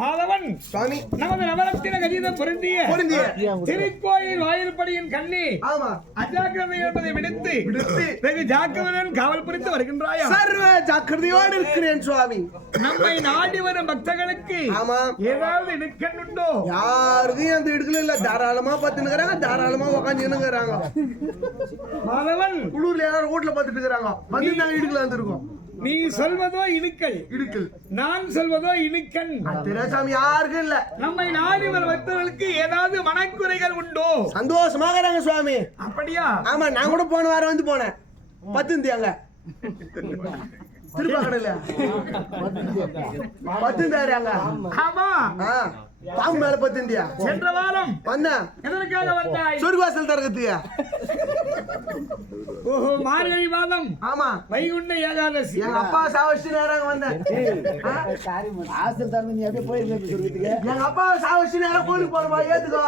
மாதவன் சுவாமி நமது நவரத்தின கஜிதம் பொருந்திய திருக்கோயில் வாயில்படியின் கண்ணி அஜாக்கிரதை என்பதை விடுத்து வெகு ஜாக்கிரதையுடன் காவல் புரிந்து வருகின்றாயா? சர்வ ஜாக்கிரதையோடு இருக்கிறேன் சுவாமி. நம்மை நாடி வரும் பக்தர்களுக்கு ஏதாவது இடுக்கண்ணுண்டோ? யாருக்கும் அந்த இடுக்கல இல்ல. தாராளமா பத்துனுக்குறாங்க, தாராளமா உக்காந்துக்கிறாங்க. மாதவன் குளூர்ல யாரும் வீட்டுல பத்துட்டு இருக்கிறாங்க. வந்து நாங்க இடுக்கல வந்துருக்கோம். நீ சொல்வதோ இடுக்கல், நான் சொல்வதோ இடுக்கண். சாமி யாருக்கும் இல்ல. நம்மை நாடி வரும் பக்தர்களுக்கு ஏதாவது மனக்குறைகள் உண்டோ? சந்தோஷமா இருக்கிறாங்க சுவாமி. அப்படியா? ஆமா, நான் கூட போன வாரம் வந்து போனேன். பத்துந்தியாங்க திருப்பாக்கடல பத்துந்தாங்க. ஆமா, பாம்பு மேல பத்துந்தியா. சென்ற வாரம் வந்தேன். எதற்காக வந்தாய்? சொர்க்கவாசல் தரகத்துக்கு. ஓஹோ, மார்கழி மாதம். ஆமா, வைகுண்ட ஏகாதசி. எங்க அப்பா சாவச்சு நேரம் வந்தேன். எங்க அப்பா சாவச்சு நேரம் கோயிலுக்கு போறமா ஏத்துக்கோ.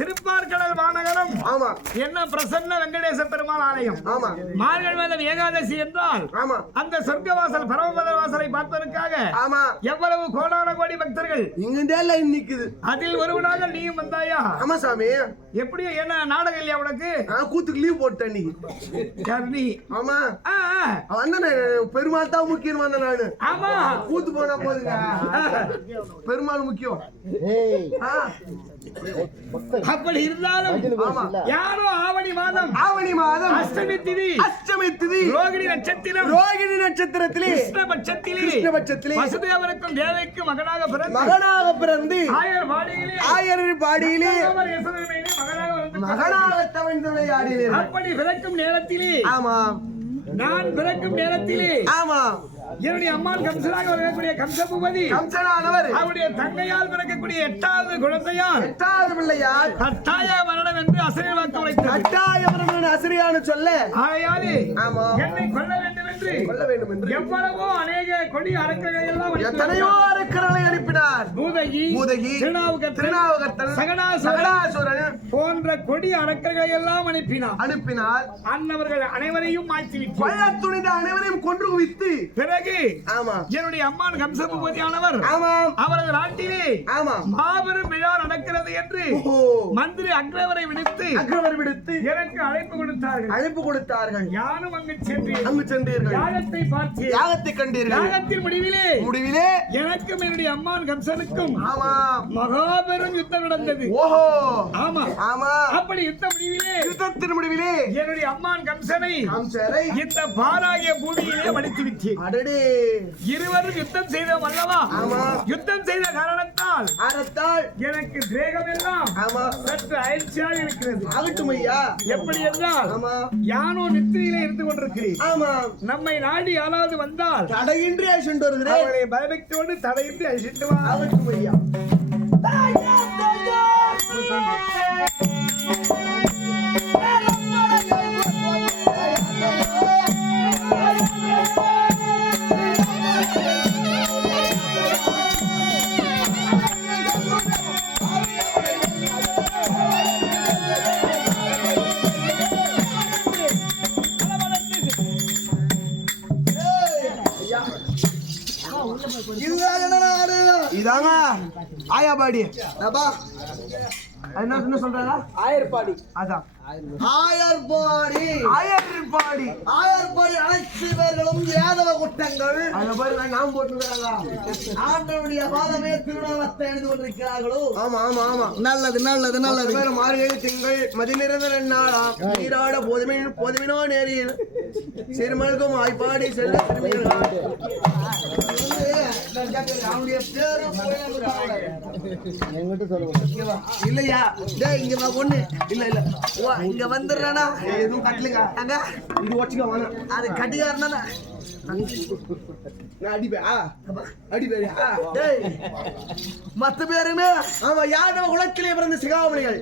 திருப்பார்கடல் மாநகரம். ஆமா. என்ன பிரசன்ன வெங்கடேச பெருமாள் ஆலயம். ஆமா. மார்கழி மாதம் ஏகாதசி என்றால் ஆமா, அந்த சொர்க்கவாசல் பரமபத வாசலை பார்ப்பதற்காக ஆமா எவ்வளவு கோடான கோடி பக்தர்கள் இங்கே லைன் நிக்குது. அதில் ஒருவனாக நீயும் வந்தாயா? ஆமா சாமி. எப்படி? என்ன நாடகம் இல்லையா உனக்கு? நான் கூத்துக்கு லீவ் போட்டேன் இன்னைக்கு. நீ? ஆமா, வந்தேன். பெருமாள் தான் முக்கியம் வந்தேன் நானு. ஆமா, கூத்து போனா போதுங்க, பெருமாள் முக்கியம். அப்படி இருந்தாலும் யாரோ ஆவணி மாதம் அஷ்டமி திதி ரோகிணி நட்சத்திரத்திலே கிருஷ்ணபட்சத்திலே வசுதேவருக்கும் தேவைக்கும் மகனாக பிறந்து ஆயர் பாடியிலே மகனாக தவழ்ந்து ஆடினீர். அப்படி பிறக்கும் நேரத்திலே, நான் பிறக்கும் நேரத்திலே, என்னுடைய அம்மாள் கம்சனாக வரக்கூடிய கம்சபூபதி அவருடைய தங்கையால் பிறக்கக்கூடிய 8வது குழந்தையால் 8வது பிள்ளையால் கட்டாய மரணம் என்று அசிரிய வாக்கு உரைத்தார். கட்டாய மரணம் அசிரியான சொல்ல ஆகையாலே என்னை கொல்ல வேண்டும் என்று எவ்வளவோ அநேக கொடி அரக்கர்களை எல்லாம் எத்தனையோ அரக்கர்களை அனுப்பினார். பூதகி திருநாவுக்கரசர் சகடாசுரன் போன்ற கொடி அரக்கர்களை எல்லாம் அனுப்பினார். அன்னவர்கள் அனைவரையும் மாற்றிவிட்டார். துணிந்த அனைவரையும் கொன்று குவித்து என்னுடைய அம்மான் கம்சபூபதியானவர் அவரது நாட்டிலே மாபெரும் விழா நடக்கிறது என்று மந்திரி அக்ரவரை விடுத்து எனக்கு அழைப்பு கொடுத்தார்கள். யானும் அங்கு சென்றீர்கள். யாகத்தை பார்த்தேன். யாகத்தை கண்டீர்கள். யாகத்தின் முடிவிலே எனக்கும் என்னுடைய அம்மான் கம்சனுக்கும் மகாபெரும் யுத்தம் நடந்தது. ஆமா, அப்படி யுத்தத்தின் முடிவிலே என்னுடைய அம்மான் கம்சனை இந்த பாராகிய பூமியிலே வடித்து விட்டேன். இருவரும் யுத்தம் செய்தோம் அல்லவா? யுத்தம் செய்த காரணத்தால் எனக்கு தேகம் எல்லாம் சற்று அயற்சியாக இருக்கிறது. எப்படி என்றால், யானோ நித்திரையிலே இருந்து கொண்டிருக்கிறேன். நம்மை நாடி யாராவது வந்தால் தடையின்றி அழிச்சுட்டு வருகிறேன். அவளை பயபக்தியோடு தடையின்றி அழிச்சுட்டு வா. இதாங்க ஆயாபாடி. என்ன சொல்றாங்க? ஆயர்பாடி. அதான் ஆயர்பாடி அனைத்து பேர்களும் யாதவ குட்டங்கள் நாம் போட்டுருக்காங்க. ஆண்டவனுடைய பாதமே திருநாமத்தை எழுதி கொண்டிருக்கிறார்களோ? ஆமா ஆமா ஆமா. நல்லது நல்லது நல்லது. மார்கழி திங்கள் மதி நிறைந்த நாளாம் நீராட போதுமினோ நேரில் சிறுமல்கும் ஆய்ப்பாடி செல்ல திரும்பியர்கள் அவனுடைய பேரும் இல்லையா டேய் இங்க வா ஒண்ணு இல்ல இல்ல இங்க வந்துடுறானா எதுவும் கட்டலுங்க அங்க இது வச்சுக்க வாங்க அது கட்டிக்காரனா நான் அடிப்பேன் டேய் மத்த பேருமே ஆமா யாதவ குலத்திலே பிறந்த சிகாமணிகள்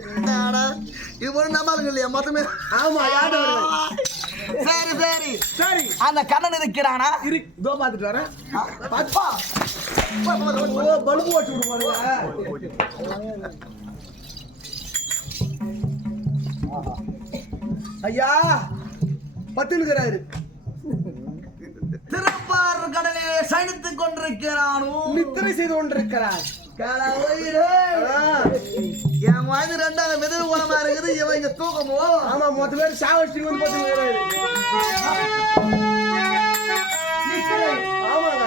இது நம்மளுங்க இல்லையா மொத்தமே ஆமா யாதவ சரி சரி சரி அந்த கண்ணன் இருக்கிறானா இதோ பாத்துட்டு வரேன் பாப்பா பல்பு வச்சு விடுவாங்க ஐயா பத்துனுக்கிறாரு திருப்பார் கடலிலே சயனித்துக் கொண்டிருக்கிறானோ நித்திரை செய்து கொண்டிருக்கிறார் என் வயது ரெண்டாவது மெதுவு குணமா இருக்குது இவன் இங்க தூக்கமோ ஆமா மொத்த பேர் சாவஸ்டி வந்து பத்துக்கிறாரு ஆமாங்க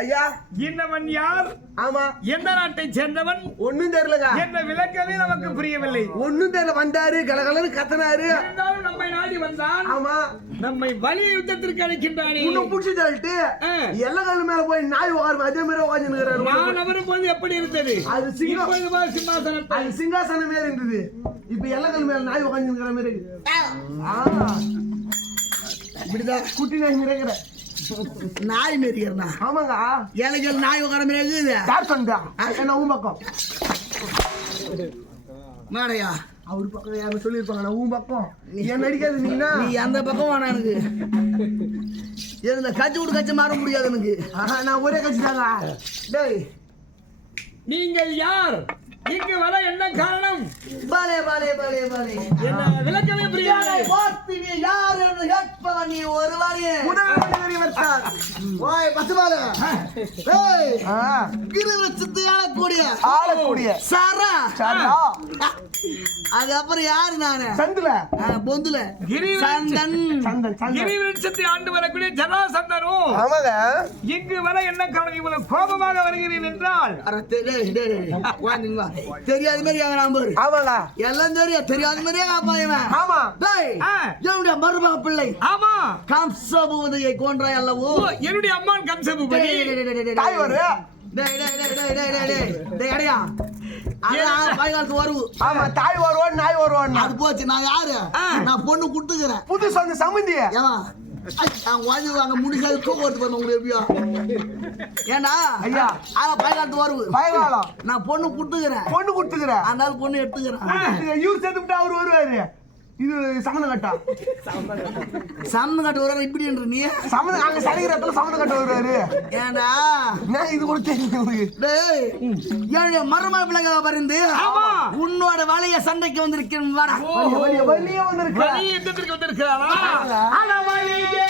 ஐயா இன்னவன் யார் ஆமா எந்த நாட்டை சேர்ந்தவன் ஒண்ணும் தெரியலங்க என்ன விளக்கவே நமக்கு புரியவில்லை ஒண்ணும் தெரியல வந்தாரு கலகலன்னு கத்தனாரு இருந்தாலும் நம்மை நாடி வந்தான் ஆமா நம்மை வலிய யுத்தத்திற்கு அழைக்கின்றானே இன்னும் புடிச்சு தள்ளிட்டு எல்லகால மேல போய் நாய் உட்காரும் அதே மாதிரி உட்காந்துருக்காரு நான் அவரும் போது எப்படி இருந்தது அது சிம்மாசனம் அது சிங்காசனம் மாதிரி இருந்தது இப்ப எல்லகால மேல நாய் உட்காந்துருக்கிற மாதிரி இப்படிதான் குட்டி நாய் இருக்கிற நாய் மாரிக்கிறா ஆமாங்க எனக்கு நாய் உட்கார மாதிரி யார் சொன்னா என்ன உன் பக்கம் மாடையா அவர் பக்கம் யாரும் சொல்லியிருப்பாங்க உன் பக்கம் ஏன் நடிக்காது நீ அந்த பக்கம் வேணா எனக்கு எதுல கட்சி விட்டு கட்சி மாற முடியாது எனக்கு நான் ஒரே கட்சி தாங்க டேய் நீங்கள் யார் இங்கு வர என்ன காரணம் பாலே பாலே பாலே பாலே என்ன விளக்கமே புரியவில்லை பார்த்து நீ யார் என்று கேட்பவன் நீ ஒரு வாரியே முதல்வரி வர்த்தார் ஓய் பசுபால ஏய் கிரிவலத்து ஆளக்கூடிய சாரா அது அப்புறம் யாரு நானு சந்துல பொந்துல கிரிவலத்தை ஆண்டு வரக்கூடிய ஜராசந்தனும் ஆமாங்க இங்கு வர என்ன காரணம் இவ்வளவு கோபமாக வருகிறேன் என்றால் தெரியாத மாதிரி பாரு ஆமாங்க எல்லாம் தெரியும் தெரியாத மாதிரியே காப்பாயவன் ஆமா என்னுடைய மருமக பிள்ளை ஆமா கம்சபூதியை கொன்றாய் அல்லவோ என்னுடைய அம்மான் கம்சபூதி தாய் வரு தாய் வருவான் நாய் வருவான் அது போச்சு நான் யாரு நான் பொண்ணு குடுத்துக்கிறேன் புது சொந்த சம்பந்தி வாங்க முடிக்காது தூக்கத்து பண்ண உங்களுக்கு எப்படியா ஏண்டா ஐயா ஆனா பயகாலத்து வருவு பயகாலம் நான் பொண்ணு குடுத்துக்கிறேன் அதனால பொண்ணு எடுத்துக்கிறேன் இவர் சேர்த்துக்கிட்டு அவரு வருவாரு இது சமண கட்டா சமண கட்டு வர இப்படி என்று நீ சமண அங்க சரிகிறத்துல சமண கட்ட வருவாரு ஏண்டா நான் இது கூட தெரியும் டேய் ஏன் மரமா பிள்ளைங்க பருந்து உன்னோட வலைய சண்டைக்கு வந்திருக்கேன் வாடா வலியே வந்திருக்கு வலி எந்தத்திற்கு வந்திருக்கிறாரா ஆனா வலியே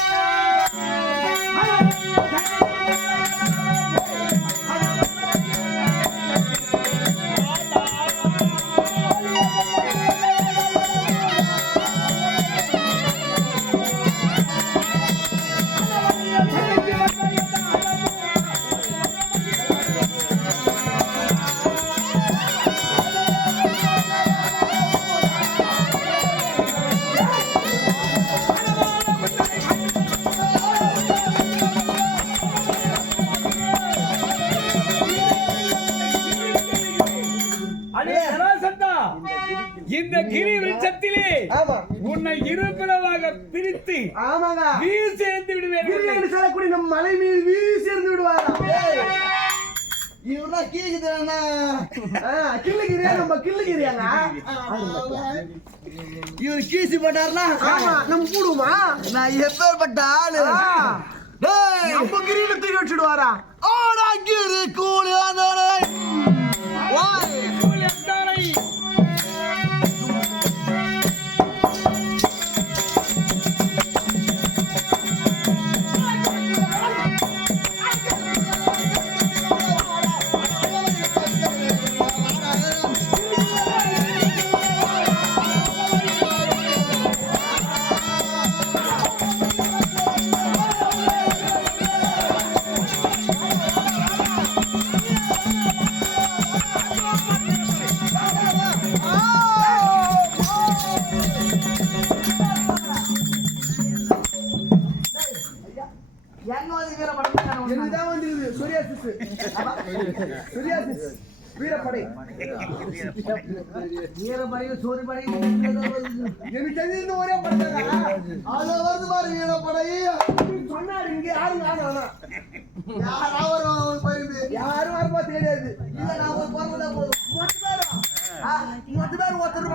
இந்த கிரி விருட்சத்திலே உன்னை இருபிளவாக பிரித்து வீசி எறிந்து விடுவேன் சொல்லக்கூடிய நம்ம மலை மீது வீசி எறிந்து விடுவாரா இவனா கீக்குதுன்னா கிள்ளுகிரியா நம்ம கிள்ளுகிரியாங்க இவர் கீசி போட்டாருனா நம்ம கூடுமா நான் எப்பேற்பட்ட ஆளு நம்ம கிரியில தூக்கி வச்சுடுவாரா ஓடா கிரி கூலியானே வீரப்படை சோரிப்படை எனக்கு தெரிஞ்ச ஒரே படை அது வருது பாரு வீரப்படை சொன்னாரு இங்க யாரும் யாரும் வரப்பா தெரியாது இல்ல நான் ஒரு பொறுமையில போதும் மொத்த பேர் ஒருத்தர்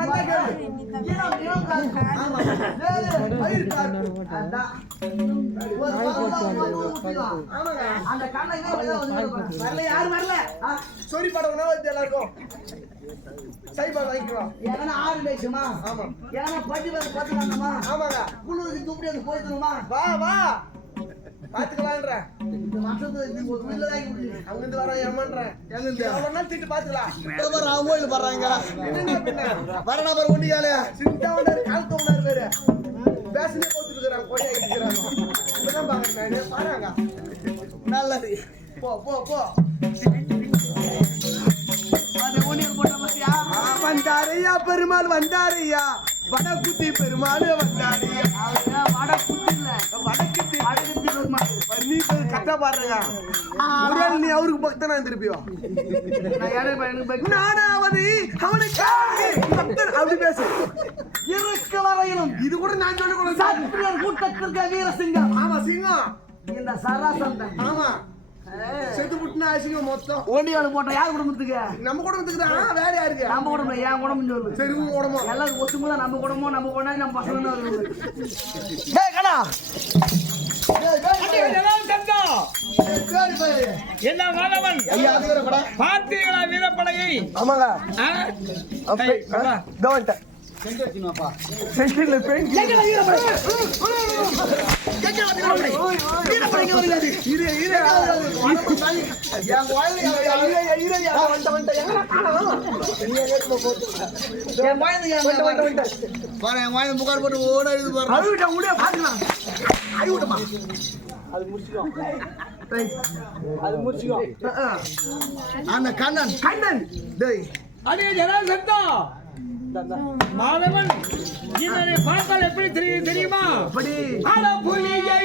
வந்தா அந்த கண்ணை வரல யாரும் வரல சொரி படம் வந்து எல்லாருக்கும் சைபால் வாங்கிக்கலாம் ஏன்னா 6 லட்சமா ஆமா ஏன்னா பட்டி வந்து பார்த்துக்கலாமா ஆமாங்க குளிருக்கு துப்படி வந்து போயிடணுமா வா வா பாத்துக்கலான்ற இந்த வருஷத்துக்கு ஒரு வீட்டுல தான் முடியும் அங்கிருந்து வர ஏமான்றேன் எவ்வளவு நாள் திட்டு பாத்துக்கலாம் ராமோயில் வர்றாங்க வர நபர் ஒண்டியாலே சித்தா வந்தாரு காலத்து வந்தாரு பேரு பேசனே போத்துட்டு இருக்காங்க கொடியா இருக்கிறாங்க இப்பதான் பாக்குறேன் பாருங்க நல்லது போ போ போ ஒண்டியல் போட்ட பத்தியா வந்தாரையா பெருமாள் வந்தாரையா வடக்குத்தி பெருமாள் வந்தாரையா வடக்குத்தி இல்ல வடக்குத்தி வடக்குத்தி பெருமாள் நீ கரெக்டா பாருங்க நீ அவருக்கு பக்தனா திருப்பியோ நானாவது அவனுக்கு அப்படி பேசு இருக்க வரையிலும் இது கூட நான் சொல்ல கூட்டத்திற்கு வீரசிங்கம் ஆமா சிங்கம் இந்த சராசந்தன் ஆமா செத்து புட்டுனா அசிங்கம் மொத்தம் ஒண்டியால போட்ட யார் குடும்பத்துக்கு நம்ம குடும்பத்துக்கு தான் வேற யாருக்கு நம்ம குடும்பம் என் குடும்பம் சொல்லு சரி உங்க குடும்பம் எல்லாரும் ஒத்துமுல நம்ம குடும்பம் நம்ம கொண்டாடி நம்ம பசங்க என்ன மாணவன் பார்த்தீங்களா வீரப்படையை ஆமாங்க புகார் போட்டு ஓட எழுது அந்த கண்ணன் கண்ணன் டேய் அடே ஜனாசந்தா மாதவன் இவனை பார்த்தால் எப்படி தெரியுமா அப்படி அட புலியை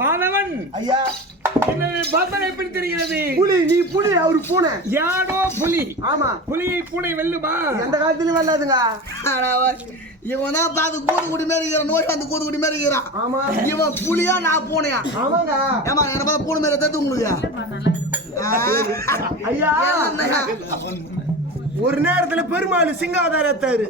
மாணவன் ஐயா என்னை பார்த்தா எப்படி தெரிகிறது? புலி, நீ புலி, அவரு பூனை. யானோ புலி. ஆமா, புலியை பூனை வெல்லுமா? எந்த காலத்துலயும் வெல்லாதுங்க. இவன் தான் பார்த்து கூதுகுடி மாதிரி இருக்கிறான், நோய் வந்து கூதுகுடி மாதிரி இருக்கிறான். ஆமா, இவன் புலியா நான் பூனையா? ஆமாங்க. ஏமா என்ன பார்த்தா பூனை மாதிரி தத்து உங்களுக்கு? ஐயா ஒரு நேரத்துல பெருமாள் சிங்காவதாரம் எடுத்தாரு.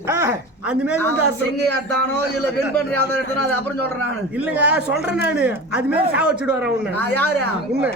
அந்த மாதிரி வந்து சிங்கையாத்தானோ இல்ல வெண்பன்றி ஆதாரம் எடுத்தானோ அது அப்புறம் சொல்றேன் நானு. இல்லங்க, சொல்றேன் நானு. அது மாதிரி சாவச்சிட்டு வரேன் உன்னை. யாரு உண்மை.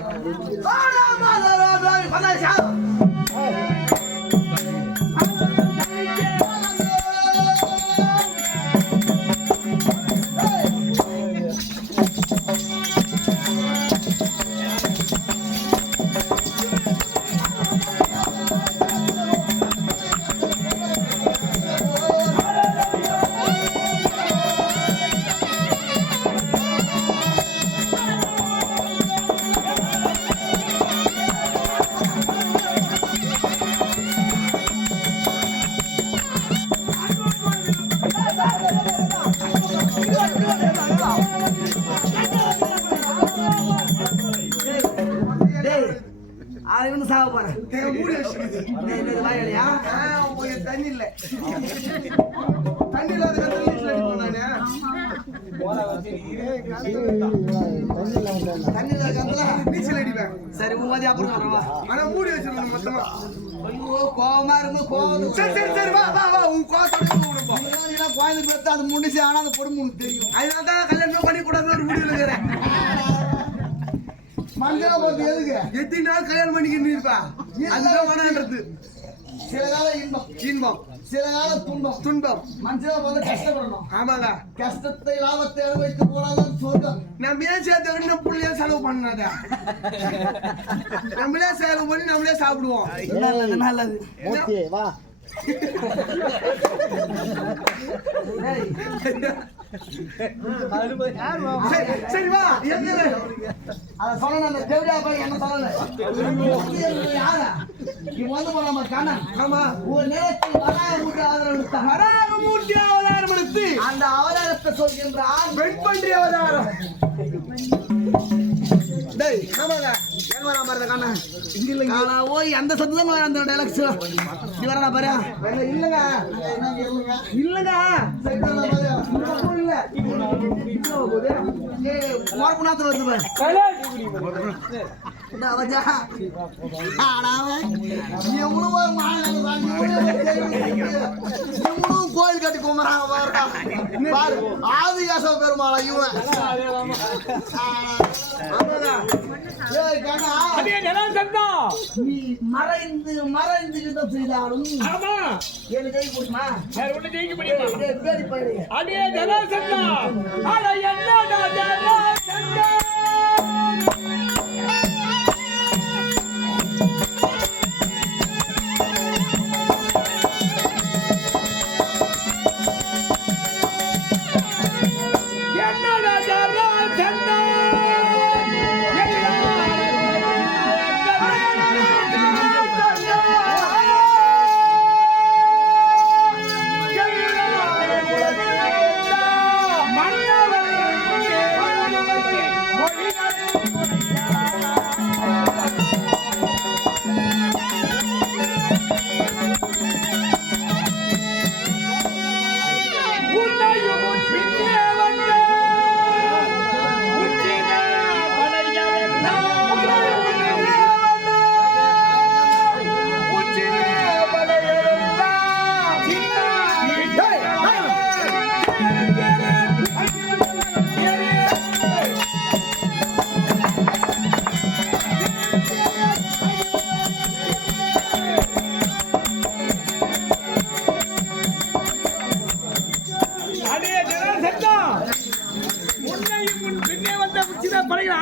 அது வந்து சாவ போறேன். தண்ணி இல்ல, தண்ணி இல்லாத நீச்சல் அடிப்பேன். சரி உமாதி அப்புறம் வரவா. ஆனா மூடி வச்சிருக்கணும் மொத்தமா. ஐயோ கோவமா இருந்து கோவம். சரி சரி சரி, வா வா வா, உன் கோவத்தோட குழந்தை பிறத்து அது முடிச்சு ஆனா அந்த பொறுமை உனக்கு தெரியும். அதனாலதான் கல்யாணம் பண்ணி கூடாது ஒரு முடிவு இருக்கிறேன். மஞ்சளை பார்த்து எதுக்கு எத்தனை நாள் கல்யாணம் பண்ணிக்கிட்டு இருப்பா? அதுதான் வேணான்றது. சில காலம் இன்பம், இன்பம், சில காலம் துன்பம். துன்பம். மனுஷனை பார்த்து கஷ்டப்படணும். ஆமாங்க, கஷ்டத்தை லாபத்தை அனுபவித்து போனாதான் சொர்க்கம். நம்மளே சேர்த்து விட புள்ளையே செலவு பண்ணாத. நம்மளே செலவு பண்ணி நம்மளே சாப்பிடுவோம். நல்லது நல்லது. ஓகே வா. சரி வா. அத சொன்ன அந்த தேவடியா பையன் என்ன சொல்லல. யாரா இவன் வந்து போறாம காண. ஆமா, ஒரு நேரத்தில் வராகமூர்த்தி அவதாரம் எடுத்தான். வராகமூர்த்தி அவதாரம் எடுத்து அந்த அவதாரத்தை சொல்கின்றான் வெண்பன்றி அவதாரம். டேய் ஆமாங்க, ஏன் வராம இருந்த காண? இங்க இல்ல, காணா ஓய் அந்த சத்து தான் அந்த டைலாக்ஸ் நீ வரடா பாரு. இல்லங்க இல்லங்க, மார்புநாத்து வருது பாரு. கோயில் கட்டி குமராங்க பாரு. ஆதிகாச பெருமாளா இவன். நீ மறைந்து மறைந்து யுத்தம் செய்தாலும் எனக்கு கை கொடுமா பேடி பயிர். அடே ஜனாசந்தா, அட என்னடா ஜனாசந்தா.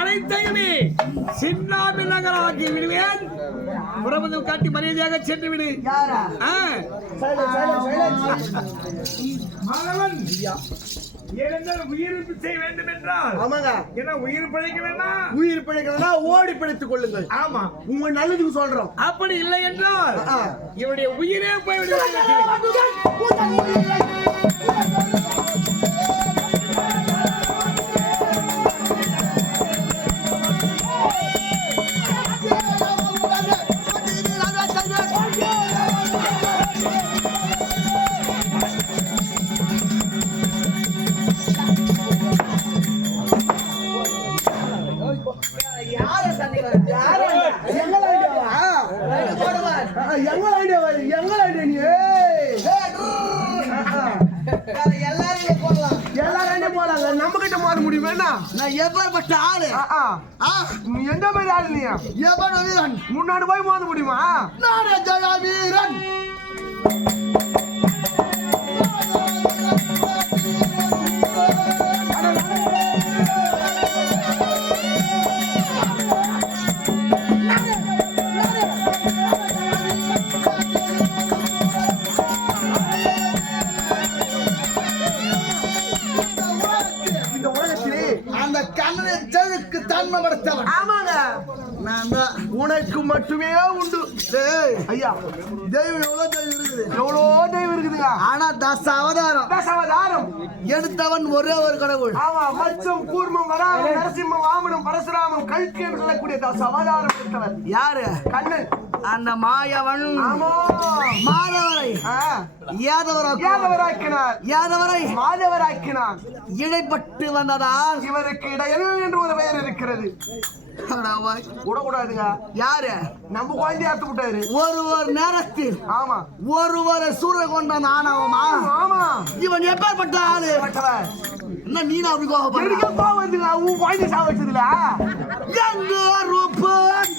அனைத்தையுமே சின்னாமி நகராக்கி விடுவேன். புறமது காட்டி மரியாதையாக சென்று விடு. மாணவன் உயிர் செய்ய வேண்டும் என்றால் ஆமாங்க, என்ன உயிர் பிழைக்க வேண்டாம். உயிர் பிழைக்கணும்னா ஓடி பிழைத்துக் கொள்ளுங்கள். ஆமா, உங்க நல்லதுக்கு சொல்றோம். அப்படி இல்லை என்றால் இவருடைய உயிரே போய்விடுவது. நம்ம கிட்ட மாற முடியுமா? நான் எப்பேற்பட்ட ஆளு? நீ எந்த மாதிரி ஆளு? நீ எவ்வளவு வீரன்? முன்னாடி போய் மோத முடியுமா? நானே ஜெயா வீரன். அந்த கண்ணனை ஜெயிக்கு தன்மைப்படுத்தவன். ஆமாங்க, நான் தான். உனக்கு மட்டுமே உண்டு. ஐயா, தெய்வம் எவ்வளவு தெய்வம் இருக்குது, எவ்வளோ தெய்வம் இருக்குதுங்க. ஆனா தசாவதாரம் எடுத்தவன் ஒரே ஒரு கடவுள். ஆமா, மச்சம் கூர்மம் வராகம் நரசிம்மம் வாமனம் பரசுராமம் கல்கி என்று சொல்லக்கூடிய தசாவதாரம் எடுத்தவன் யாரு? கண்ணன். அந்த மாயவன் மாதவரை யாதவரை மாதவராக்கினான். இடைப்பட்டு வந்ததா இவருக்கு இடையல் என்று ஒரு பெயர் இருக்கிறது. விடக்கூடாதுங்க. யாரு? நம்ம குழந்தைய அத்து விட்டாரு ஒரு நேரத்தில். ஆமா, ஒருவரை சூற கொண்டான் ஆணவமா. ஆமா, இவன் எப்பேற்பட்ட ஆளு? என்ன நீனா அப்படி கோவம் வந்துங்க? உன் குழந்தை சாவ வச்சதுல எங்க ரூபன்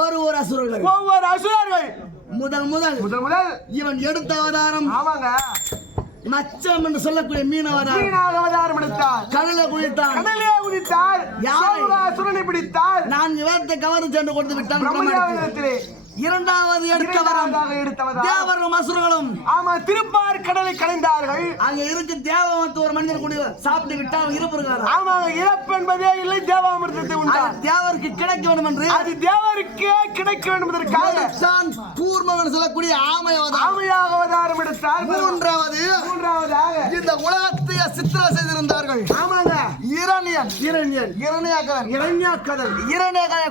ஒவ்வொரு அசுரர்கள் முதல் இவன் எடுத்த அவதாரம். ஆமாங்க, மச்சம் என்று சொல்லக்கூடிய மீனவதாரம் எடுத்தார். கடலை குதித்தார். அசுரனை பிடித்தார். 4 பேர்த்தை கவர்ந்து சென்று கொடுத்து விட்டான். இரண்டாவது எடுத்தவரும் தேவரும் அசுரர்களும் ஆமா திருப்பார் கடலை கடைந்தார்கள். அங்க இருக்கு தேவமத்து ஒரு மனிதர் கூட சாப்பிட்டு விட்டால் இருப்பு இருக்காரு. ஆமா, இறப்பு என்பதே இல்லை, தேவாமிர்தத்தை உண்டா தேவருக்கு கிடைக்க வேண்டும் என்று, அது தேவருக்கே கிடைக்க வேண்டும் என்பதற்காக தான் கூர்மவன் சொல்லக்கூடிய ஆமையாக அவதாரம் எடுத்தார். மூன்றாவதாக இந்த உலகத்தை சித்திர செய்திருந்தார்கள். ஆமாங்க, இரண்யாக்கதன்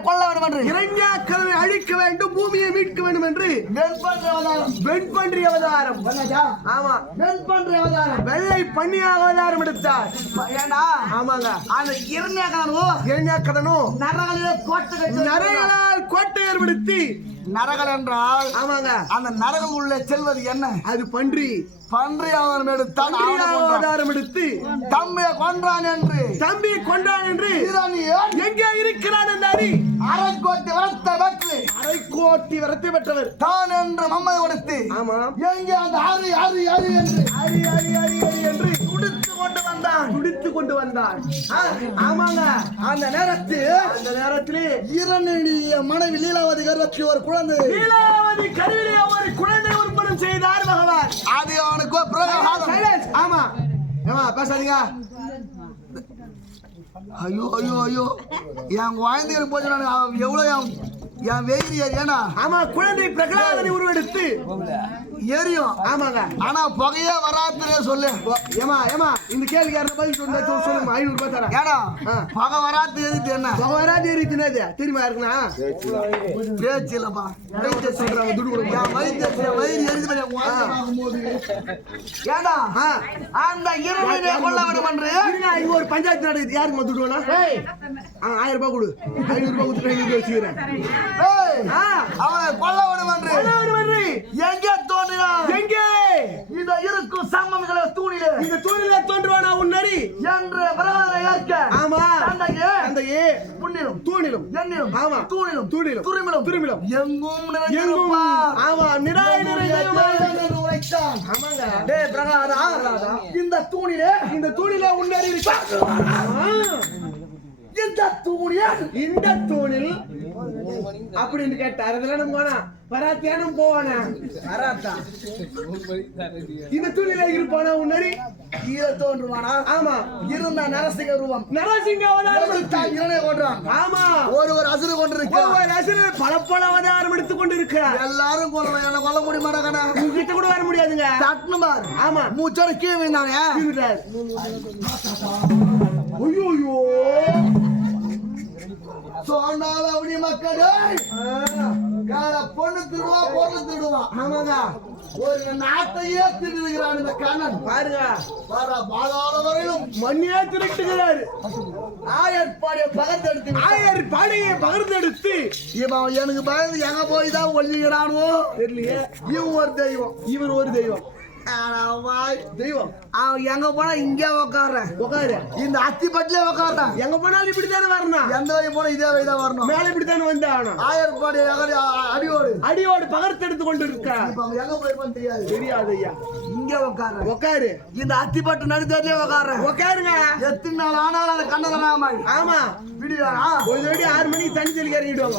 கொல்ல வேண்டும் என்று, இரண்யாக்கதனை அழிக்க வேண்டும், பூமியை மீட்க வேண்டும் என்று வெண்பன்றி அவதாரம். ஆமா, வெண்பன்றி அவதாரம் வெள்ளை பன்னியாக அவதாரம் எடுத்தார். ஏண்டா? ஆமாங்க, அந்த இரண்யாக்கதனும் நரகளால் கோட்டை ஏற்படுத்தி, நரகல் என்றால் ஆமாங்க அந்த நரகம் உள்ள செல்வது என்ன? அது பன்றி அவதாரம் எடுத்து தம்பியை கொன்றான் என்று எங்கே இருக்கிறான் அந்த அரி? அரைக்கோட்டி வரத்தை பெற்றவர் தான் என்று மம்மை கொடுத்து ஆமா எங்கே அந்த ஆறு என்று துடித்து கொண்டு வந்தான். ஆமாங்க, அந்த நேரத்தில் இரணிய மனைவி லீலாவதி கர்ப்பத்தில் ஒரு குழந்தை, லீலாவதி கருவிலே ஒரு குழந்தை உற்பத்தி செய்தார் பகவான். அது அவனுக்கு ஆமா பேசாதீங்க. ஐயோ என் குழந்தைகளுக்கு போச்சு எவ்வளவு என் வெயில் ஏன்னா ஆமா குழந்தை பிரகலாதனை உருவெடுத்து எரியும். ஆமாங்க, ஆனா புகையே வராதுன்னு சொல்லு. ஏமா இந்த கேள்வி பதில் சொல்லுங்க. 500 ரூபாய் தரேன். ஏடா புகை வராது எரித்து என்ன? புகை வராது எரித்துனது தெரியுமா? இருக்குண்ணா பேச்சு இல்லப்பா, ஏடா அந்த இரவு கொள்ள வேண்டும் என்று ஒரு பஞ்சாயத்து நடக்குது. யாருக்கு மத்துடுவோம்? 1000 ரூபாய் கொடு. 500 ரூபாய் கொடுத்து வச்சுக்கிறேன். அவனை கொல்ல வேண்டும் என்று எங்கே தோன்றினான்? எங்கே இந்த இருக்கும் சம்மங்களை தூணிலே தோன்றுவானா உன் நரி என்று பிரகலாதனை ஏற்க. ஆமா, தந்தையே புண்ணிலும் தூணிலும் எண்ணிலும் ஆமா தூணிலும் தூணிலும் துருமிலும் துருமிலும் எங்கும் எங்கும் ஆமா நிராய உரைத்தான். ஆமாங்க டேய் பிரகலாதா, இந்த தூணிலே உன்னடி இருக்கா இந்த தூணில் அப்படின்னு கேட்டார். அதெல்லாம் போனா பராத்தியானும் போவானா இந்த தூணில இருப்பானா உன்னடி கீழே தோன்றுவானா? ஆமா இருந்த நரசிங்க ரூபம் நரசிங்க இவனே கொன்றான். ஆமா ஒரு அசுர கொண்டிருக்கிறான். பல அவதாரம் எடுத்துக் கொண்டிருக்கிறார். எல்லாரும் கொல்றோம், என்ன கொல்ல முடியுமாடா கண்ணா? உங்ககிட்ட கூட வர முடியாதுங்க. தட்டுனு பாரு. ஆமா மூச்சோட கீழே விழுந்தானே. ஐயோ சொன்னால அப்படி மக்களே பொண்ணு திருடுவான். ஆமாங்க ஒரு நாட்டையே திருடுகிறான் இந்த கண்ணன். பாருங்க வர பாதாள வரையிலும் மண்ணியே திருட்டுகிறாரு. ஆயர்பாடியை பகிர்ந்தெடுத்து இவன் எனக்கு பயந்து எங்க போய் தான் ஒல்லிக்கிறானோ தெரியலையே. இவன் ஒரு தெய்வம், இவர் ஒரு தெய்வம். தெய்வம் அவன் எங்க போனா இங்கே உட்காரு, இந்த அத்திப்பட்டிலே உட்காடுறான். எங்க போனாலும் இப்படித்தானே வரணும். எந்த வழி போனா இதே வழிதான் வரணும். மேல இப்படித்தானே வந்து ஆகணும். ஆயர்பாடி அடியோடு பகர்த்தெடுத்து கொண்டு இருக்கா. அவன் எங்க போயிருப்பான்னு தெரியாது. தெரியாது ஐயா. இங்க உட்காரு. இந்த அத்திப்பட்டு நடுத்தே உட்காருங்க. எத்தனை நாள் ஆனாலும் அந்த கண்ணதனாம ஆமா விடுவானா? ஒரு தடவை 6 மணிக்கு தண்ணி தெளிக்க இறங்கிடுவாங்க.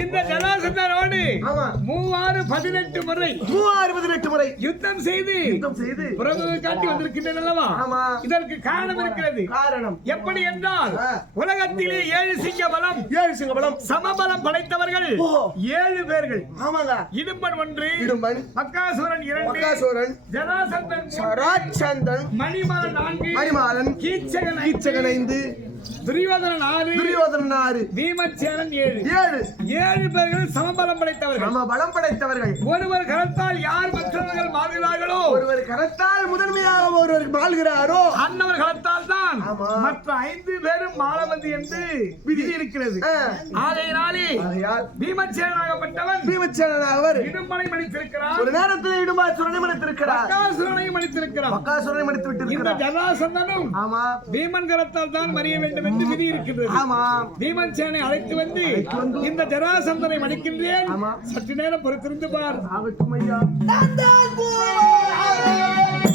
இந்த ஜராசந்தனோடு 318 முறை யுத்தம் செய்து பிரபு காட்டி வந்திருக்கின்றன அல்லவா? இதற்கு காரணம் இருக்கிறது. காரணம் எப்படி என்றால் உலகத்திலே 7 சிங்க பலம் சமபலம் படைத்தவர்கள் 7 பேர்கள். ஆமாங்க. இடும்பன் 1, பக்காசுரன் 2, ஜராசந்தன் மணிமாறன் 4, கீச்சகன் 5, துரியோதனன் 6, பீமசேனன் 7 பேர்கள் சமபலம் படைத்தவர்கள். ஒருவர் கரத்தால் யார் மற்றவர்கள் மாறுகிறார்களோ, ஒருவர் கரத்தால் முதன்மையாக ஒருவர் மாறுகிறாரோ அன்னவர் கரத்தால் தான் மற்ற 5 பேரும் மாளவது என்று விதி இருக்கிறது. ஆகையினாலே பீமசேனாகப்பட்டவன் இடும்பனை மடித்திருக்கிறார். ஒரு நேரத்தில் இடும்பாசுரனை மடித்திருக்கிறார். பக்காசுரனையும் மடித்திருக்கிறார். இந்த ஜராசந்தனும் பீமன் கரத்தால் தான் மறிய வேண்டும் என்று விதி இருக்கிறது. பீமசேனை அழைத்து வந்து இந்த ஜராசந்தனை மடிக்கின்றேன், சற்று நேரம் பொறுத்திருந்து பார்.